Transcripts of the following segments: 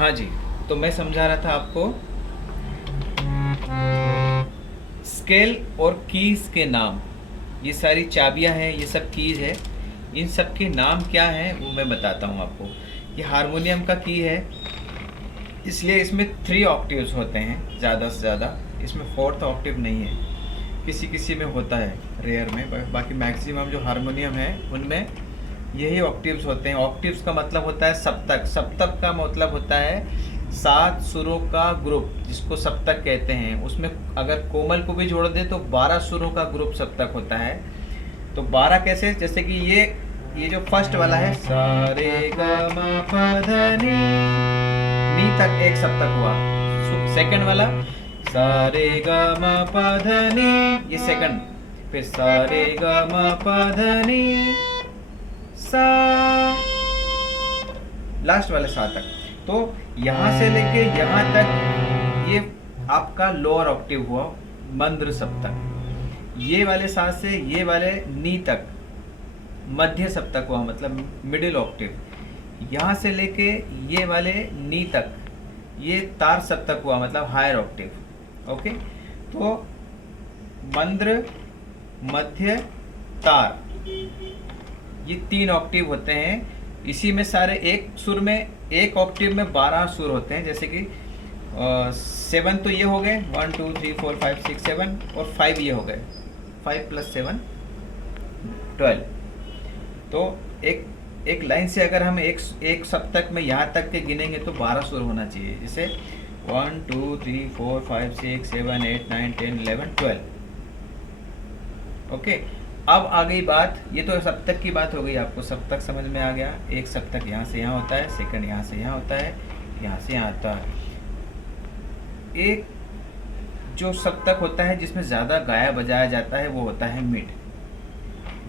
हाँ जी, तो मैं समझा रहा था आपको स्केल और कीज के नाम। ये सारी चाबियां हैं, ये सब कीज है। इन सब के नाम क्या हैं वो मैं बताता हूँ आपको। ये हारमोनियम का की है, इसलिए इसमें 3 ऑक्टेव्स होते हैं ज़्यादा से ज़्यादा। इसमें 4th ऑक्टेव नहीं है, किसी किसी में होता है, रेयर में। बाकी मैक्सिमम जो हारमोनियम है उनमें यही ऑक्टेव्स होते हैं। ऑक्टेव्स का मतलब होता है सप्तक। सप्तक का मतलब होता है 7 सुरों का ग्रुप, जिसको सप्तक कहते हैं। उसमें अगर कोमल को भी जोड़ दे तो 12 सुरों का ग्रुप सप्तक होता है। तो 12 कैसे, जैसे कि ये जो फर्स्ट वाला है सा रे ग म प ध नी तक एक सप्तक हुआ। सेकंड वाला सा रे ग म प ध नी, ये सेकंड। फिर सा रे ग म प ध नी सा, लास्ट वाले सा तक। तो यहाँ से लेके यहाँ तक ये आपका लोअर ऑक्टेव हुआ, मंद्र सप्तक। ये वाले सा से ये वाले नी तक मध्य सप्तक हुआ, मतलब मिडिल ऑक्टेव। यहाँ से लेके ये वाले नी तक ये तार सप्तक हुआ, मतलब हायर ऑक्टेव। ओके, तो मंद्र, मध्य, तार, ये 3 ऑक्टेव होते हैं। इसी में सारे एक सुर में, एक ऑक्टेव में 12 सुर होते हैं। जैसे कि 7 तो ये हो गए, 1 2 3 4 5 6 7, और 5 ये हो गए, 5 + 7 12। तो एक लाइन से अगर हम एक सप्तक में यहाँ तक के गिनेंगे तो 12 सुर होना चाहिए। जैसे 1 2 3 4 5 6 7 8 9 10 11 12। ओके, अब आ गई बात, ये तो सप्तक की बात हो गई, आपको सप्तक समझ में आ गया। एक सप्तक यहाँ से यहाँ होता है, सेकंड यहाँ से यहाँ होता है, यहाँ से यहाँ आता है। एक जो सप्तक होता है जिसमें ज़्यादा गाया बजाया जाता है वो होता है मिड,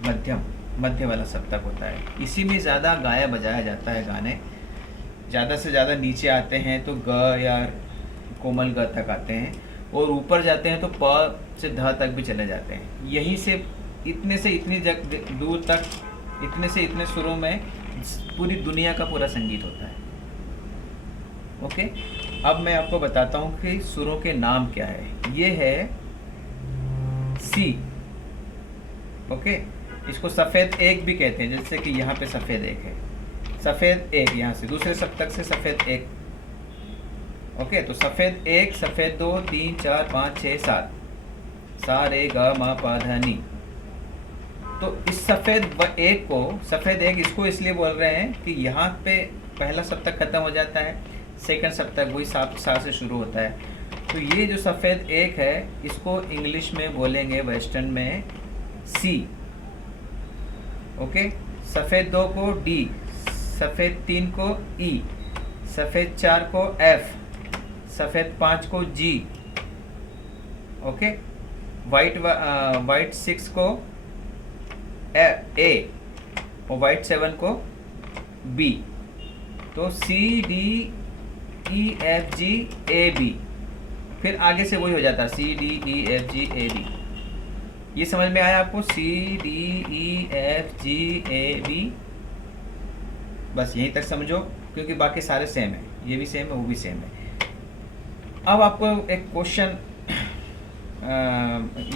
मध्यम, मध्य वाला सप्तक होता है। इसी में ज़्यादा गाया बजाया जाता है गाने। ज़्यादा से ज़्यादा नीचे आते हैं तो ग या कोमल ग तक आते हैं, और ऊपर जाते हैं तो प से ध तक भी चले जाते हैं। यहीं से इतने से इतनी दूर तक, इतने से इतने सुरों में पूरी दुनिया का पूरा संगीत होता है। ओके, अब मैं आपको बताता हूँ कि सुरों के नाम क्या है। ये है सी। ओके, इसको सफ़ेद एक भी कहते हैं, जैसे कि यहाँ पे सफ़ेद एक है, सफ़ेद एक, यहाँ से दूसरे सप्तक से सफ़ेद एक। ओके, तो सफ़ेद एक, सफ़ेद 2 3 4 5 6 7, सा रे ग म प ध नी। तो इस सफ़ेद एक को, सफ़ेद एक इसको इसलिए बोल रहे हैं कि यहाँ पे पहला सप्तक खत्म हो जाता है, सेकंड सप्तक वही सा से शुरू होता है। तो ये जो सफ़ेद एक है इसको इंग्लिश में बोलेंगे, वेस्टर्न में, सी। ओके, सफ़ेद 2 को डी, सफ़ेद 3 को ई, सफ़ेद 4 को एफ, सफ़ेद 5 को जी। ओके, वाइट 6 को ए, और वाइट 7 को बी। तो C D E F G A B, फिर आगे से वही हो जाता है C D E F G A B. ये समझ में आया आपको, C D E F G A B? बस यहीं तक समझो, क्योंकि बाकी सारे सेम है, ये भी सेम है, वो भी सेम है। अब आपको एक क्वेश्चन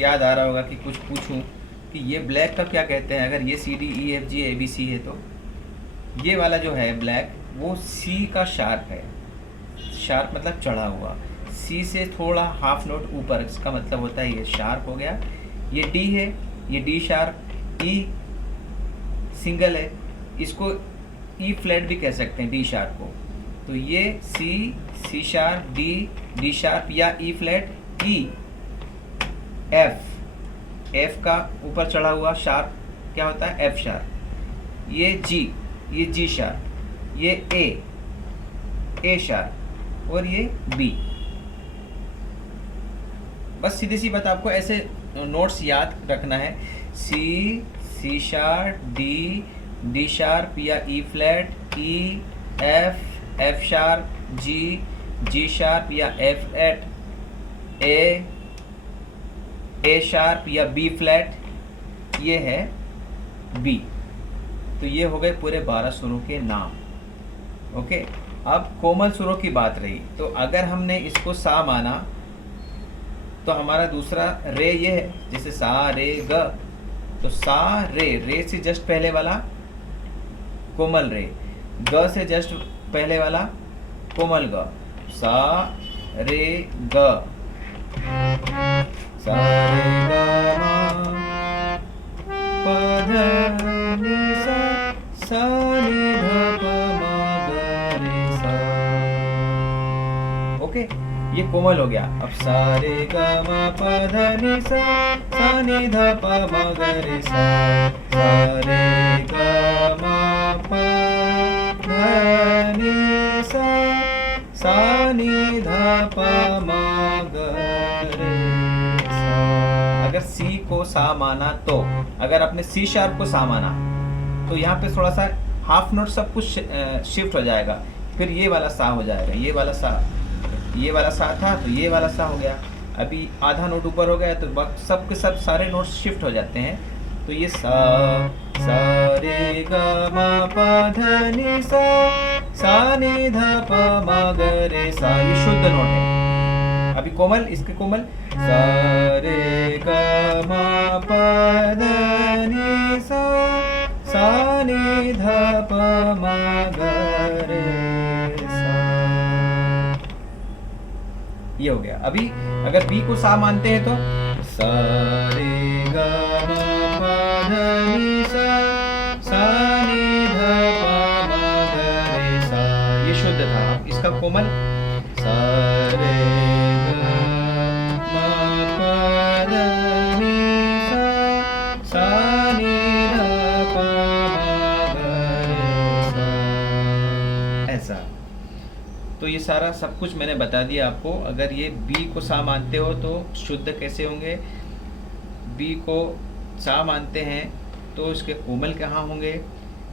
याद आ रहा होगा कि कुछ पूछूं कि ये ब्लैक का क्या कहते हैं। अगर ये C D E F G A B C है तो ये वाला जो है ब्लैक, वो सी का शार्प है। शार्प मतलब चढ़ा हुआ, सी से थोड़ा हाफ नोट ऊपर, इसका मतलब होता है ये शार्प हो गया। ये डी है, ये डी शार्प, ई सिंगल है, इसको ई फ्लैट भी कह सकते हैं, डी शार्प को। तो ये C, C sharp, D, D sharp या E flat, E, F, F का ऊपर चढ़ा हुआ शार्प क्या होता है, एफ शार्प। ये जी शार्प, ये ए शार्प, और ये बी। बस सीधी सी बात, आपको ऐसे नोट्स याद रखना है। C, C sharp, D, D sharp या E flat, E, F, F sharp, G, G sharp या एफ फ्लैट, ए शार्प या बी फ्लैट, ये है बी। तो ये हो गए पूरे 12 सुरों के नाम। ओके, अब कोमल सुरों की बात रही, तो अगर हमने इसको सा माना तो हमारा दूसरा रे ये है, जैसे सा रे ग, तो सा रे से जस्ट पहले वाला कोमल रे, ग से जस्ट पहले वाला कोमल ग, सा रे ग, सा रे ग मा प ध नि सा नि ध प म ग रे सा। ओके, ये कोमल हो गया। अब सा रे ग म प ध नि सा नि ध प म ग रे सा, सा रे ग म प ध नि सा नि ध प म ग रे सा। अगर सी को सा माना तो, अगर आपने सी शार्प को सा माना तो यहाँ पे थोड़ा सा हाफ नोट सब कुछ शिफ्ट हो जाएगा, फिर ये वाला सा हो जाएगा, ये वाला सा था तो ये वाला सा हो गया। अभी आधा नोट ऊपर हो गया तो सब के सब सारे नोट शिफ्ट हो जाते हैं। तो ये सा रे ग म प ध नि सा नि ध प म ग रे सा, ये शुद्ध नोट है। अभी कोमल, इसके कोमल सा रे ग म प ध नि सा नि ध प म ग रे सा, ये हो गया। अभी अगर बी को सा मानते हैं तो सा रे ग म प ध नि सा नि ध प म ग रे सा, ये शुद्ध था। इसका कोमल सा रे ग म प ध नि सा नि ध प म ग रे सा, ऐसा। तो ये सारा सब कुछ मैंने बता दिया आपको। अगर ये बी को सा मानते हो तो शुद्ध कैसे होंगे, बी को सा मानते हैं तो इसके कोमल कहाँ होंगे,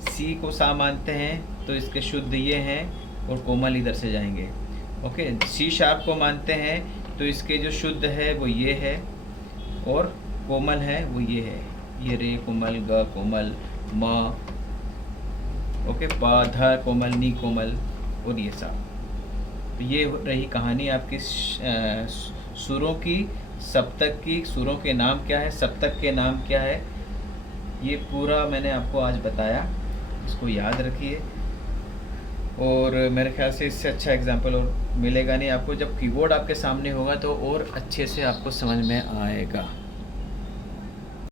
सी को सा मानते हैं तो इसके शुद्ध ये हैं और कोमल इधर से जाएंगे। ओके, सी शार्प को मानते हैं तो इसके जो शुद्ध है वो ये है और कोमल है वो ये है, ये रे कोमल, ग कोमल, म, ओके, प ध कोमल, नी कोमल और ये सा। तो ये रही कहानी आपकी सुरों की, सप्तक की। सुरों के नाम क्या है, सप्तक के नाम क्या है, ये पूरा मैंने आपको आज बताया। इसको याद रखिए और मेरे ख्याल से इससे अच्छा एग्जाम्पल और मिलेगा नहीं आपको। जब कीबोर्ड आपके सामने होगा तो और अच्छे से आपको समझ में आएगा।